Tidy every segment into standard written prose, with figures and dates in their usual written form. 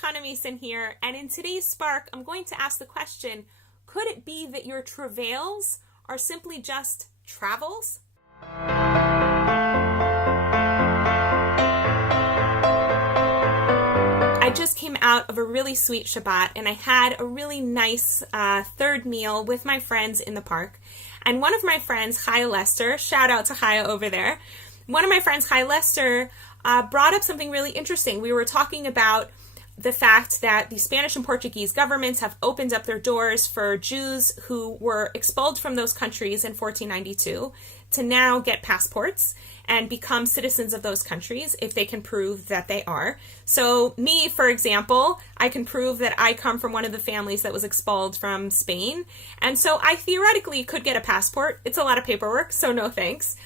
Hi, Mason here, and in today's Spark, I'm going to ask the question, could it be that your travails are simply just travels? I just came out of a really sweet Shabbat, and I had a really nice third meal with my friends in the park. And one of my friends, Chaya Lester, shout out to Chaya over there, one of my friends, Chaya Lester, brought up something really interesting. We were talking about the fact that the Spanish and Portuguese governments have opened up their doors for Jews who were expelled from those countries in 1492 to now get passports and become citizens of those countries if they can prove that they are. So me, for example, I can prove that I come from one of the families that was expelled from Spain. And so I theoretically could get a passport. It's a lot of paperwork, so no thanks.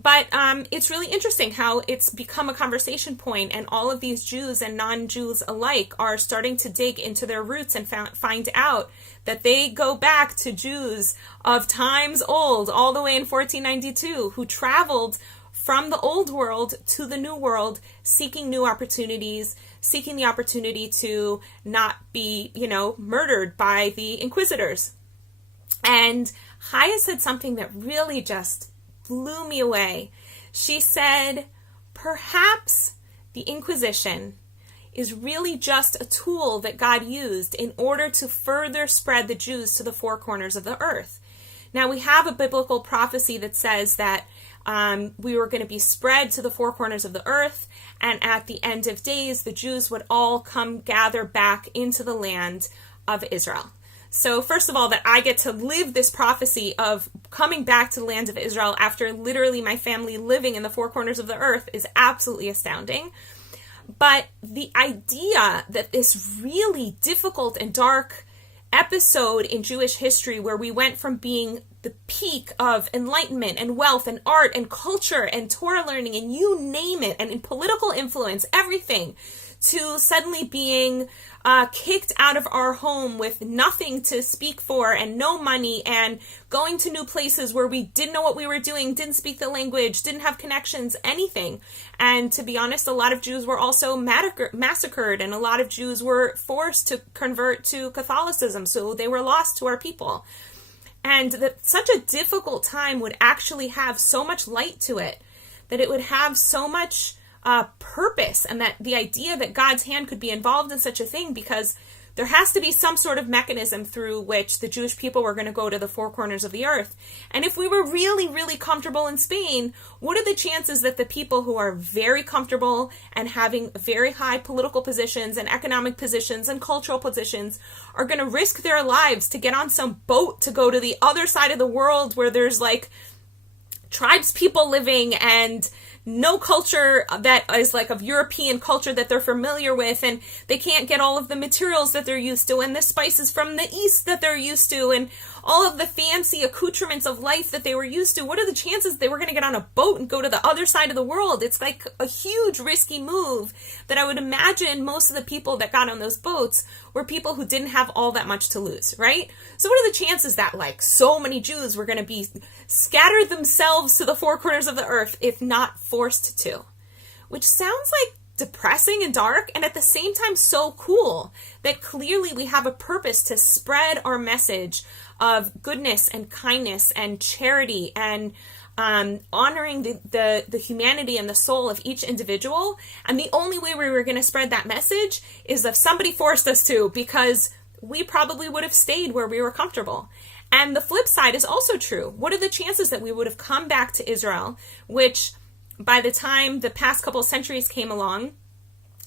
But it's really interesting how it's become a conversation point, and all of these Jews and non-Jews alike are starting to dig into their roots and find out that they go back to Jews of times old, all the way in 1492, who traveled from the old world to the new world, seeking new opportunities, seeking the opportunity to not be, murdered by the inquisitors. And Chaya said something that really just blew me away. She said, perhaps the Inquisition is really just a tool that God used in order to further spread the Jews to the four corners of the earth. Now, we have a biblical prophecy that says that we were going to be spread to the four corners of the earth, and at the end of days, the Jews would all gather back into the land of Israel. So first of all, that I get to live this prophecy of coming back to the land of Israel after literally my family living in the four corners of the earth is absolutely astounding. But the idea that this really difficult and dark episode in Jewish history, where we went from being the peak of enlightenment and wealth and art and culture and Torah learning and you name it, and in political influence, everything, to suddenly being kicked out of our home with nothing to speak for and no money, and going to new places where we didn't know what we were doing, didn't speak the language, didn't have connections, anything. And to be honest, a lot of Jews were also massacred, and a lot of Jews were forced to convert to Catholicism, so they were lost to our people. And that such a difficult time would actually have so much light to it, that it would have so much purpose, and that the idea that God's hand could be involved in such a thing, because there has to be some sort of mechanism through which the Jewish people were going to go to the four corners of the earth. And if we were really, really comfortable in Spain, what are the chances that the people who are very comfortable and having very high political positions and economic positions and cultural positions are going to risk their lives to get on some boat to go to the other side of the world where there's like tribes people living and no culture that is like of European culture that they're familiar with, and they can't get all of the materials that they're used to and the spices from the east that they're used to and all of the fancy accoutrements of life that they were used to? What are the chances they were going to get on a boat and go to the other side of the world? It's like a huge risky move that I would imagine most of the people that got on those boats were people who didn't have all that much to lose, right? So what are the chances that like so many Jews were going to be scattered themselves to the four corners of the earth if not forced to? Which sounds like depressing and dark, and at the same time so cool that clearly we have a purpose to spread our message of goodness and kindness and charity and honoring the humanity and the soul of each individual. And the only way we were going to spread that message is if somebody forced us to, because we probably would have stayed where we were comfortable. And the flip side is also true. What are the chances that we would have come back to Israel, which by the time the past couple of centuries came along,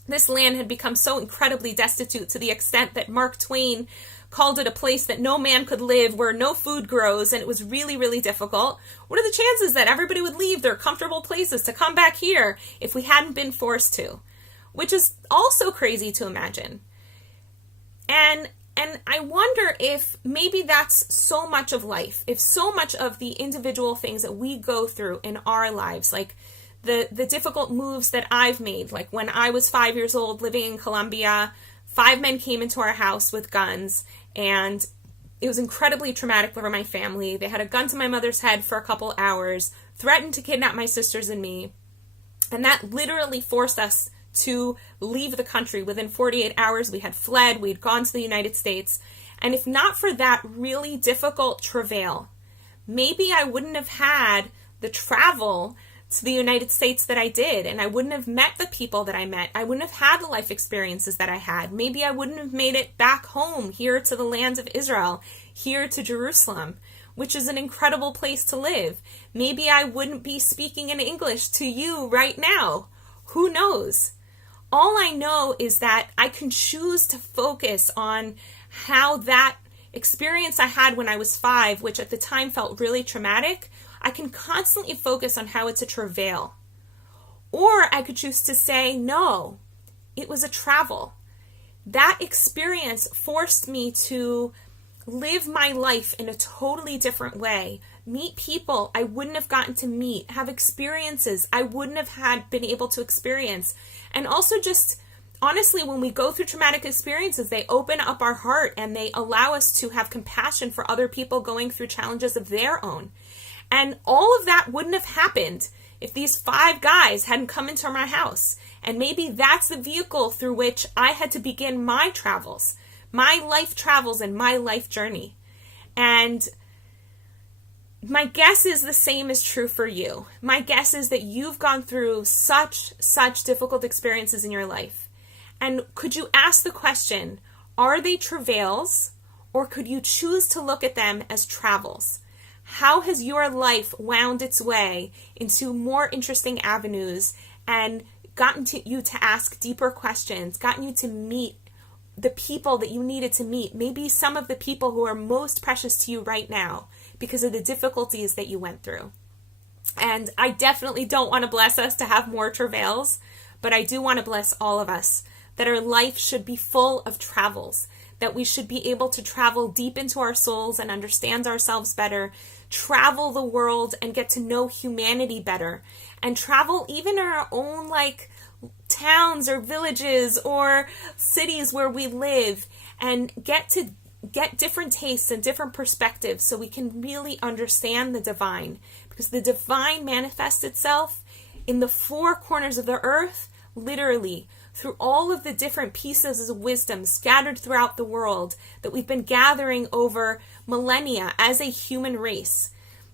this land had become so incredibly destitute to the extent that Mark Twain called it a place that no man could live, where no food grows, and it was really, really difficult. What are the chances that everybody would leave their comfortable places to come back here if we hadn't been forced to? Which is also crazy to imagine. And I wonder if maybe that's so much of life, if so much of the individual things that we go through in our lives, like the difficult moves that I've made, like when I was 5 years old living in Colombia, 5 men came into our house with guns, and it was incredibly traumatic for my family. They had a gun to my mother's head for a couple hours, threatened to kidnap my sisters and me, and that literally forced us to leave the country. Within 48 hours, we had fled, we'd gone to the United States. And if not for that really difficult travail, maybe I wouldn't have had the travel to the United States that I did, and I wouldn't have met the people that I met. I wouldn't have had the life experiences that I had. Maybe I wouldn't have made it back home, here to the land of Israel, here to Jerusalem, which is an incredible place to live. Maybe I wouldn't be speaking in English to you right now. Who knows? All I know is that I can choose to focus on how that experience I had when I was 5, which at the time felt really traumatic, I can constantly focus on how it's a travail. Or I could choose to say, no, it was a travel. That experience forced me to live my life in a totally different way, meet people I wouldn't have gotten to meet, have experiences I wouldn't have been able to experience. And also just, honestly, when we go through traumatic experiences, they open up our heart and they allow us to have compassion for other people going through challenges of their own. And all of that wouldn't have happened if these 5 guys hadn't come into my house. And maybe that's the vehicle through which I had to begin my travels, my life travels and my life journey. And my guess is the same is true for you. My guess is that you've gone through such difficult experiences in your life. And could you ask the question, are they travails, or could you choose to look at them as travels? How has your life wound its way into more interesting avenues and gotten you to ask deeper questions, gotten you to meet the people that you needed to meet, maybe some of the people who are most precious to you right now because of the difficulties that you went through? And I definitely don't want to bless us to have more travails, but I do want to bless all of us that our life should be full of travels, that we should be able to travel deep into our souls and understand ourselves better, travel the world and get to know humanity better, and travel even in our own towns or villages or cities where we live, and get different tastes and different perspectives so we can really understand the divine, because the divine manifests itself in the 4 corners of the earth, literally, through all of the different pieces of wisdom scattered throughout the world that we've been gathering over millennia as a human race,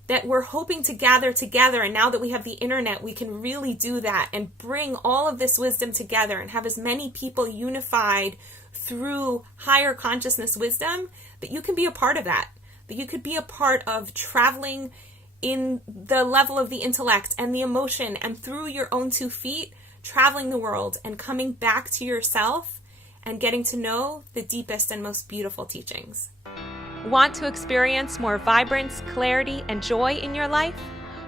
that we're hoping to gather together. And now that we have the internet, we can really do that and bring all of this wisdom together and have as many people unified through higher consciousness wisdom, that you can be a part of that you could be a part of traveling in the level of the intellect and the emotion, and through your own 2 feet, traveling the world and coming back to yourself and getting to know the deepest and most beautiful teachings. Want to experience more vibrance, clarity, and joy in your life?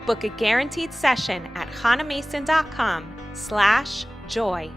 Book a guaranteed session at hanamason.com/joy.